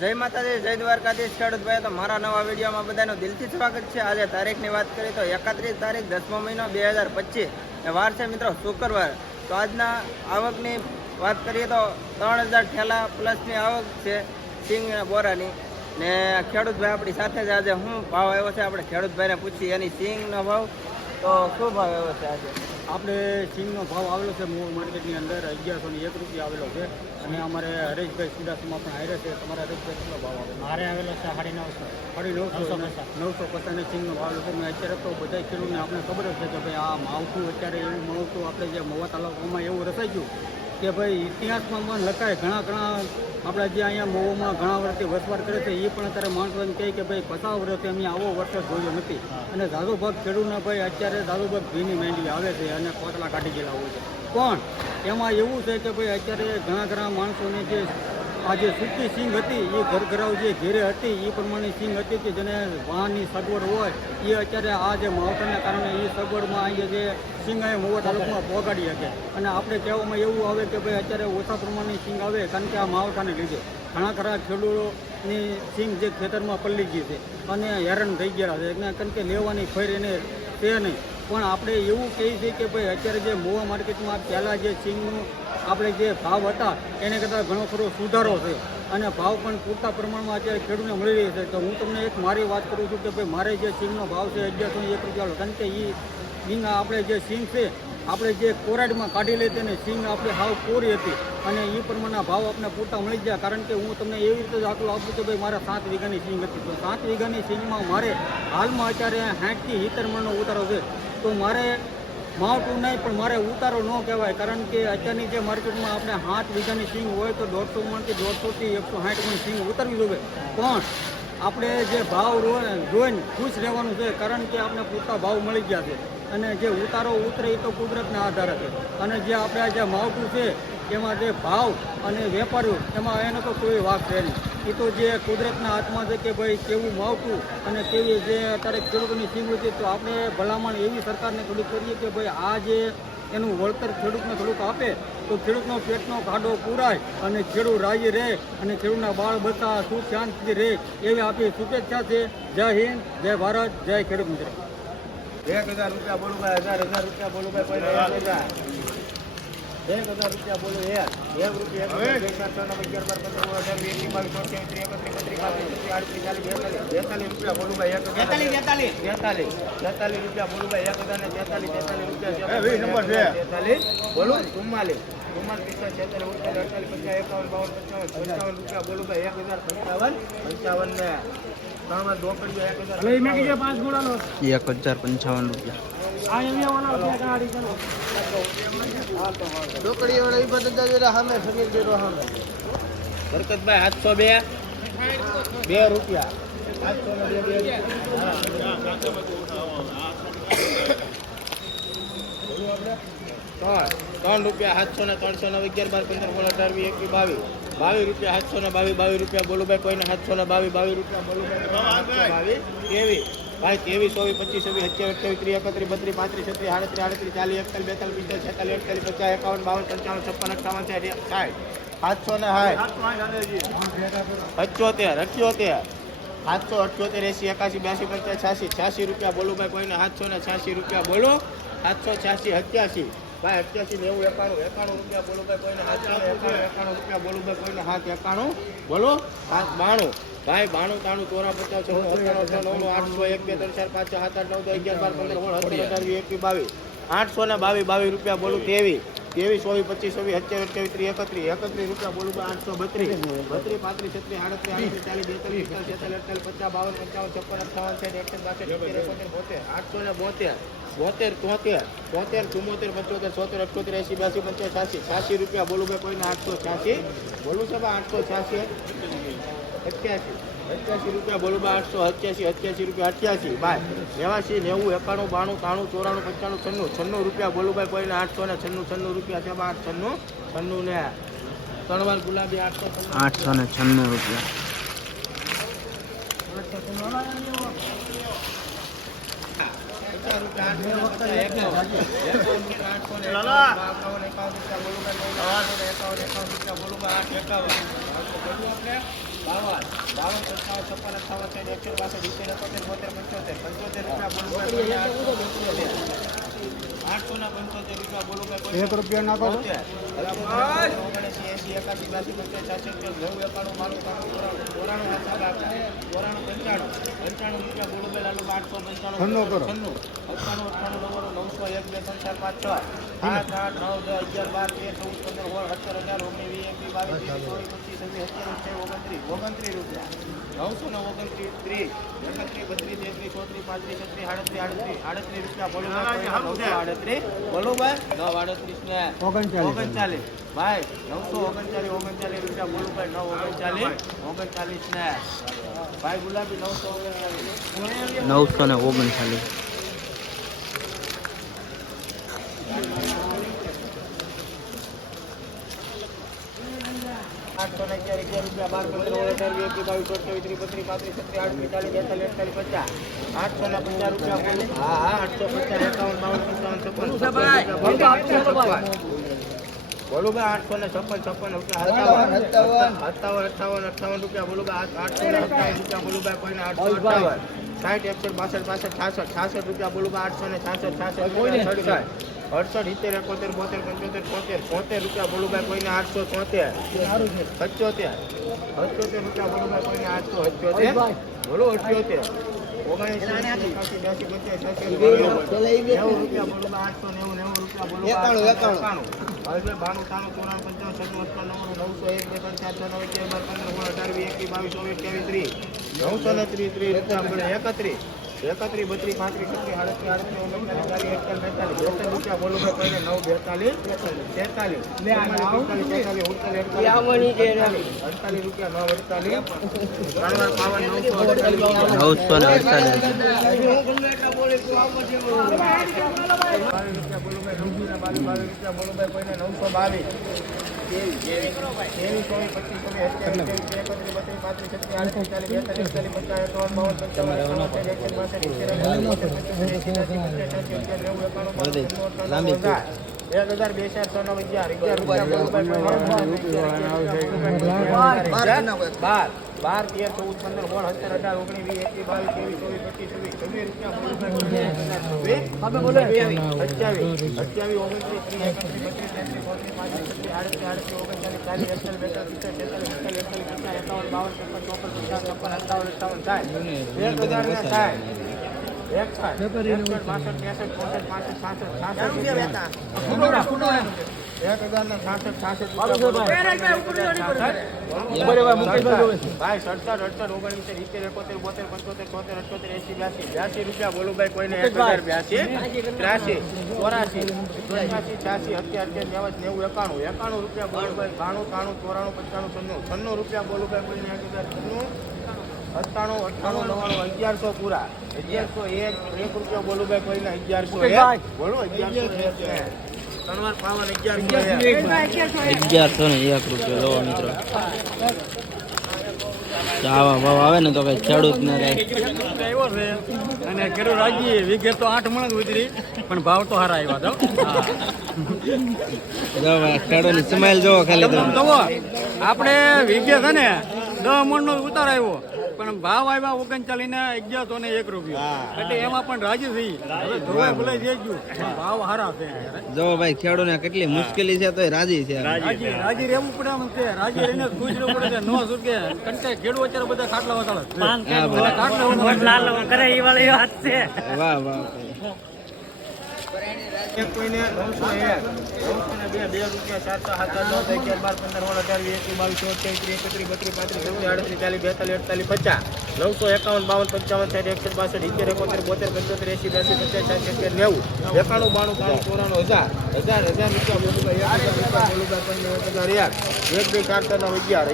જય માતાજી, જય દ્વારકાધીશ ખેડૂત ભાઈ. તો મારા નવા વિડીયોમાં બધાનું દિલથી સ્વાગત છે. આજે તારીખની વાત કરીએ તો 31 તારીખ 10મો મહિનો 2025 વાર છે મિત્રો, શુક્રવાર. તો આજના આવકની વાત કરીએ તો 3000 ઠેલા પ્લસની આવક છે સિંગ બોરાની. ને ખેડૂત ભાઈ આપણી સાથે જ આજે શું ભાવ આવ્યો છે આપણે ખેડૂત ભાઈને પૂછી એની સિંગનો ભાવ. તો શું ભાવ આવ્યો છે આજે? આપણે સિંગનો ભાવ આવેલો છે મૂળ માર્કેટની અંદર 1101 રૂપિયા આવેલો છે. અને અમારે હરેશભાઈ સુદાસમાં પણ આવ્યા છે. તમારે હરેશભાઈ કેટલો ભાવ આવે? મારે આવેલો છે 950 950 સિંગનો ભાવ છે. મેં અત્યારે તો બધા ખેડૂતને આપણે ખબર જ છે કે ભાઈ આ માવઠું અત્યારે એવું માવઠું આપણે જે મહુવા તાલુકામાં એવું રસાઈ ગયું કે ભાઈ ઇતિહાસમાં પણ લખાય. ઘણા આપણે જે અહીંયા મહુવામાં ઘણા વર્ષથી વસવાટ કરે છે એ પણ અત્યારે માણસો એમ કહે કે ભાઈ 50 વર્ષથી અમે આવો વરસાદ જોયો નથી. અને ઝાઝો ભાગ ખેડૂતના ભાઈ અત્યારે ઝાઝો ભાગ ભીની માંડવી આવે છે અને કોતલા કાઢી ગયેલા હોય છે. પણ એમાં એવું છે કે ભાઈ અત્યારે ઘણા માણસોને જે આ જે સૂકી સિંગ હતી એ ઘરઘરાવ જે ઘેરે હતી એ પ્રમાણે સિંગ હતી કે જેને વાહનની સગવડ હોય એ અત્યારે આ જે માવઠાના કારણે એ સગવડમાં અહીંયા જે સિંગ અહીંયા મહુવા તાલુકામાં પહોંચાડી શકે. અને આપણે કહેવામાં એવું આવે કે ભાઈ અત્યારે ઓછા પ્રમાણની સિંગ આવે કારણ કે આ માવઠાને લીધે ઘણા ખેડૂતોની સિંગ જે ખેતરમાં પલ્લી ગઈ છે અને હેરાન થઈ ગયા છે કારણ કે લેવાની ફેર એને છે નહીં. પણ આપણે એવું કહીએ છીએ કે ભાઈ અત્યારે જે મહુવા માર્કેટમાં પહેલાં જે સિંગનું આપણે જે ભાવ હતા એને કરતાં ઘણો ખરો સુધારો છે અને ભાવ પણ પૂરતા પ્રમાણમાં અત્યારે ખેડૂતને મળી રહી છે. તો હું તમને એક મારી વાત કરું છું કે ભાઈ મારે જે સિંગનો ભાવ છે 1101 રૂપિયા, કારણ કે એ સિંગ આપણે જે સિંગ છે આપણે જે કોરાડીમાં કાઢી લે તેને સિંગ આપણે હાવ કોરી હતી અને એ પ્રમાણના ભાવ આપણે પૂરતા મળી ગયા. કારણ કે હું તમને એવી રીતે જ આટલું આપું કે ભાઈ મારે 7 વીઘાની સિંગ હતી. તો 7 વીઘાની સિંગમાં મારે હાલમાં અત્યારે 60 થી 70 મણનો ઉતારો છે. તો મારે માવઠું નહીં પણ મારે ઉતારો ન કહેવાય, કારણ કે અત્યારની જે માર્કેટમાં આપણે 7 વીઘાની સિંગ હોય તો 150 મણથી 150 થી 160 મણ સિંગ ઉતરવી જોઈએ. પણ આપણે જે ભાવ જોઈને ખુશ રહેવાનું છે, કારણ કે આપણે પૂરતા ભાવ મળી ગયા છે અને જે ઉતારો ઉતરે એ તો કુદરતના આધારે છે. અને જે આપણે જે માવઠું છે એમાં જે ભાવ અને વેપારીઓ એમાં એનો તો કોઈ વાક છે નહીં. એ તો જે કુદરતના હાથમાં છે કે ભાઈ કેવું માવઠું અને કેવી જે અત્યારે ખેડૂતોની સિંગ હતી. તો આપણે ભલામણ એવી સરકારને થોડીક કરીએ કે ભાઈ આ જે એનું વળતર ખેડૂતને થોડુંક આપે તો ખેડૂતનો પેટનો ખાડો પૂરાય અને ખેડૂત રાજી રહે અને ખેડૂતના બાળ બચ્ચા સુખ શાંતિથી રહે એવી આપણી શુભેચ્છા છે. જય હિન્દ, જય ભારત, જય ખેડૂત મિત્ર. 1000 રૂપિયા બોલું ભાઈ, 1000 રૂપિયા બોલું ભાઈ, કોઈ 1000 રૂપિયા બોલો યાર. 1 રૂપિયા 11 રૂપિયા બોલું ભાઈ, 43 રૂપિયા બોલું ભાઈ, 1043 રૂપિયા બોલું 44 રૂપિયા બોલું ભાઈ, 1055 ને 3 રોકડીઓ 1055 રૂપિયા. રોકડીઓ વાળા બધા સામે ફરીર દેરો સામે બરકતભાઈ 702 રૂપિયા 3 રૂપિયા 700 ને 300 ને 11 12 15 16 18 20 22 રૂપિયા 722 રૂપિયા બોલું ભાઈ, કોઈને 722 રૂપિયા બોલું ભાઈ, 23 ભાઈ 23 24 25 27 28 29 30 31 32 33 34 40 41 42 45 56 57 58 59 60 700 ને 78 80 81 રૂપિયા બોલું ભાઈ, કોઈને 786 રૂપિયા બોલો, 786 ભાઈ 88 90 91 રૂપિયા બોલું ભાઈ, કોઈને 91 રૂપિયા બોલું ભાઈ, કોઈને 791 બોલો, 92 ભાઈ 92 93 54 822 રૂપિયા બોલું, 23 24 25 27 28 31 રૂપિયા બોલું ભાઈ, 832 32 35 36 37 38 40 42 રૂપિયા બોલું ભાઈ, કોઈને 886 બોલું છે ભાઈ, 886 88 રૂપિયા બોલું ભાઈ, 888 રૂપિયા 88 ભાઈ 89 90 91 92 93 94 95 96 રૂપિયા બોલું ભાઈ, કોઈને 896 રૂપિયા છે ભાઈ, 96 ને 3 વાર ગુલાબી 896 રૂપિયા. રૂપિયા 52 55 56 58 61 62 875 રૂપિયા બોલો ભાઈ 1 રૂપિયા નાખો તો. 96 કરો. 39 ભાઈ 939 રૂપિયા બોલું ભાઈ 939 ને ભાઈ ગુલાબી 939 939. બોલો ભાઈ 856 રૂપિયા 58 રૂપિયા બોલો ભાઈ 857 રૂપિયા બોલો ભાઈ કોઈને 858 60 61 62 66 રૂપિયા બોલો ભાઈ 866 68 70 રૂપિયા બોલો ભાઈ કોઈને 873 રૂપિયા બોલો ભાઈ કોઈને 878 બોલો 78 રૂપિયા બોલું ભાઈ કોઈને 1082 83 84 91 રૂપિયા બોલું ભાઈ 92 93 94 95 96 રૂપિયા બોલું ભાઈ કોઈને 1097 98 1100 પૂરા 1101 રૂપિયા બોલું ભાઈ કોઈને 1101 બોલો 1101 તનવાર પાવન 1101 રૂપિયા લો મિત્રો. આવા ભાવ આવે ને તો કઈ ખેડૂત ને આવ્યો છે અને ખેડૂત રાજી વિઘે તો 8 મણ ઉતરી પણ ભાવ તો સારા આવ્યા તો. જો ખેડૂત ની સ્માઈલ જોવો ખાલી તમે. જુઓ આપણે વિઘે છે ને 10 મણ નો ઉતાર આવ્યો પણ ભાવ આવ્યા 39 ને 1101 રૂપિયા એટલે એમાં પણ રાજી થઈ. હવે ધોવાય ભૂલાઈ જઈ ગયું ભાવ સારા છે. જો ભાઈ ખેડૂત ને કેટલી મુશ્કેલી છે તો રાજી છે. રાજી રહેવું પડે એમ છે. રાજી રહીને ખુશ રહેવું પડે છે. નો સુકે કંટાળે ખેડૂત અત્યારે બધા ખાટલા વતાડે વાહ વાહ. કોઈને 901 2 રૂપિયા 7 7 9 11 12 15 16 17 18 19 20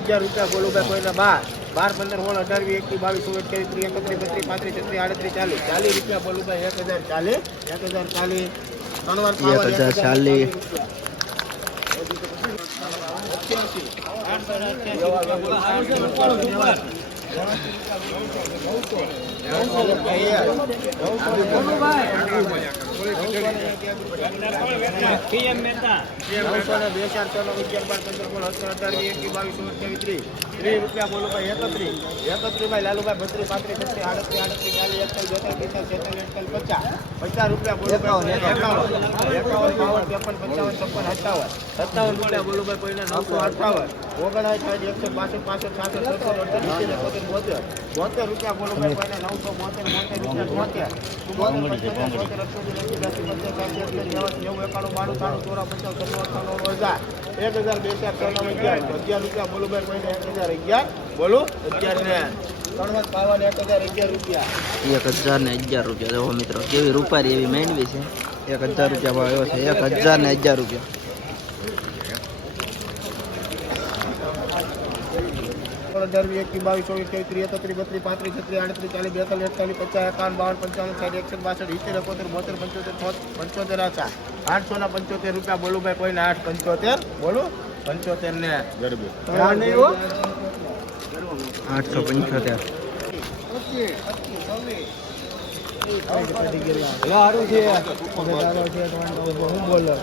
41 રૂપિયા બોલું ભાઈ કોઈને 12 15 16 18 21 22 23 31 40 રૂપિયા બોલું ભાઈ 1040 1040 બોલો 11 ને 1011 રૂપિયા. જો મિત્રો કેવી રૂપારી એવી મેંડવી છે. 1000 રૂપિયા ભાવ એવો છે. 1011 રૂપિયા. ₹11, 22, 24, 23, 33, 32, 33, 40, 41, 42, 51, 55, 60, 875 રૂપિયા બોલું ભાઈ કોઈને 875 બોલો 75 ને ગરબી 875. સારું છે હું બોલો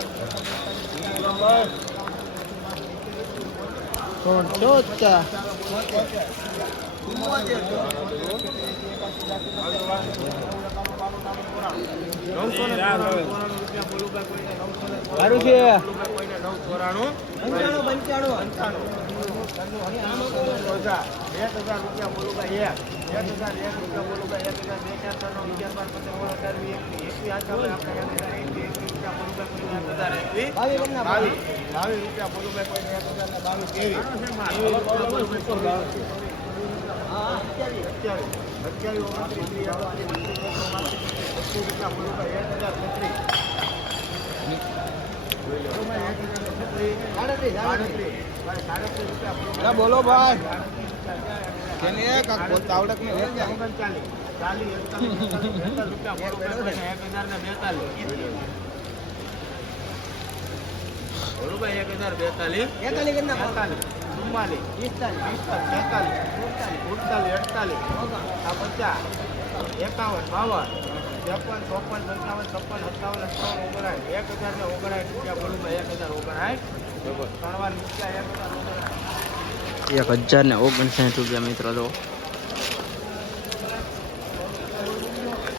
સારું છે 22 બોલો ભાઈ આવડક ને ₹1042 ₹1059 મિત્રો. જો